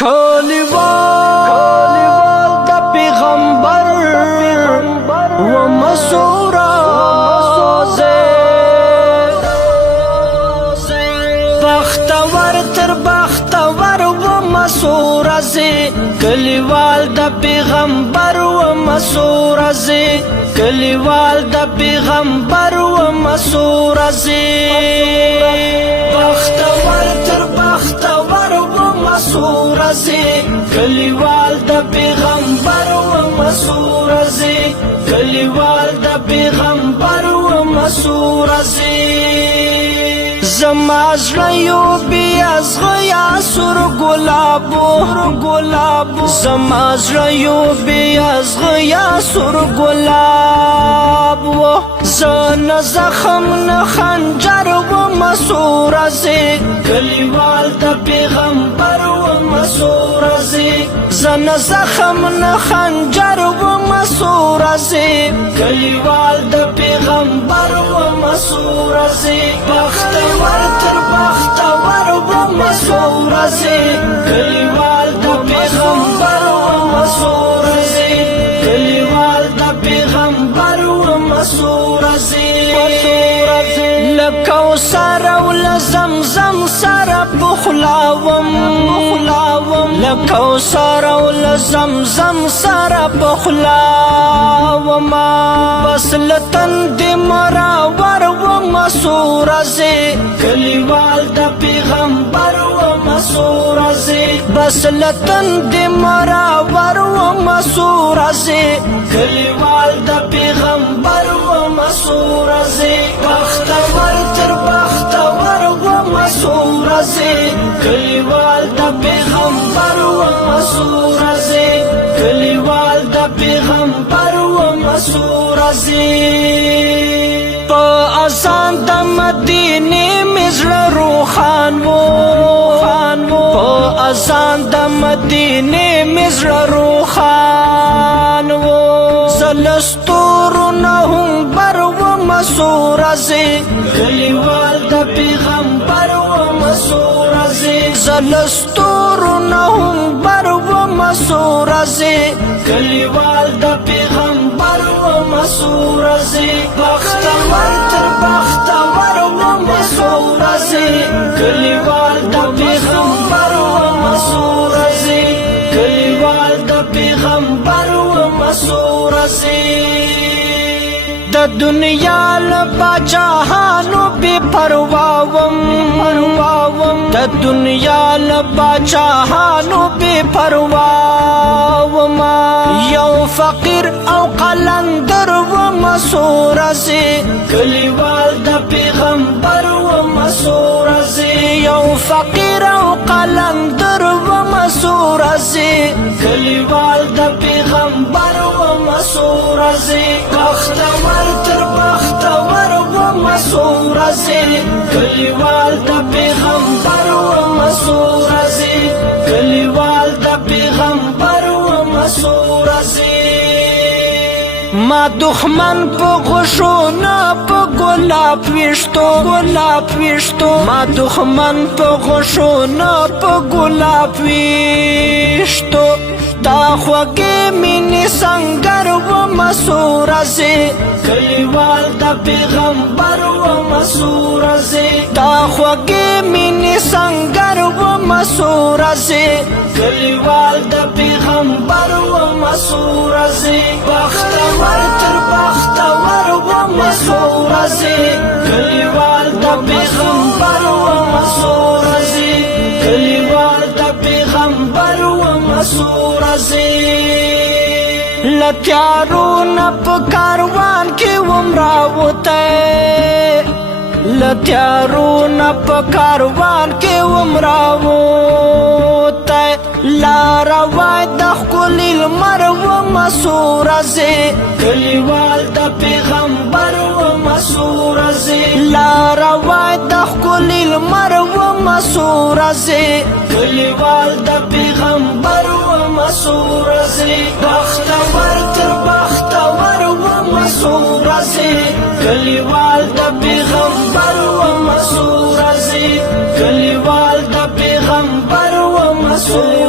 کلیوال د پیغمبر و مسورا بختور تر بختور و مسورا کلیوال د پیغمبر و مسورا کلیوال د پیغمبر و مسورا بختور تر بختور و مسورا کلیوال د پیغمبر و مسورا کلیوال د پیغمبر و مسورا زما زړه یو بی ازغیا سور ګلابو زما زړه یو بی ازغیا سور ګلابو زنه زخم نه خنجر و مسورا کلیوال د پیغمبر و مسورا زنه زخم نه خنجر و مسورا کلیوال د پیغمبر و مسورا بختور تر بختور و مسورا کلیوال د پیغمبر و مسورا کلیوال د پیغمبر و مسورا لکوثر او لزمزم سره بخلاوم لکوثر او لزمزم سره بخلاوم بس لتن دی مراور و مسورا کلیوال د پیغمبر و مسورا بس لتن دی مراور و مسورا کلیوال د پیغمبر و مسورا بختور تر بختور و مسورا کلیوال د پیغمبر و مسورا کلیوال د پیغمبر و مسورا په اذان د مدینه مزړه روخان وو په اذان د مدینه مزړه روخان وو زلستور نه هم بر و مسورا کلیوال د پیغمبر و مسورا زلستور نه هم بر و مسورا کلیوال د پیغمبر و مسورا بختور تر بختور و مسورا کلیوال د پیغمبر و مسورا کلیوال د پیغمبر و مسورا د دنیا لباچاهانو بی پرواوم د دنیا لباچاهانو بی پرواوم یو فقیر او قلندر و مسورا کلیوال د پیغمبر و مسورا یو فقیر او قلندر و مسورا کلیوال د پیغمبر و مسورا بختور تر بختور و مسورا کلیوال د پیغمبر و مسورا کلیوال د پیغمبر و مسورا ما دښمن په غشو نه په ګلاب ویشتو ما دښمن په غشو نه په ګلاب ویشتو دا خوږې مینې سنګر و مسورا کلیوال د پیغمبر و مسورا دا خوږې مینې سنګر و مسورا کلیوال د پیغمبر و مسورا بختور تر بختور و مسورا کلیوال د پیغمبر و مسورا کلیوال د پیغمبر و مسورا لتیارو نه په کاروان کې ومراوته لتیارو نه په کاروان کې ومراوته لاره وای د ښکلي لمر و مسورا کلیوال د پیغمبر و مسورا لاره وای د ښکلي لمر و مسورا کلیوال د پیغمبر و مسورا بختور تر بختور و مسورا کلیوال د پیغمبر و مسورا کلیوال د پیغمبر و مسورا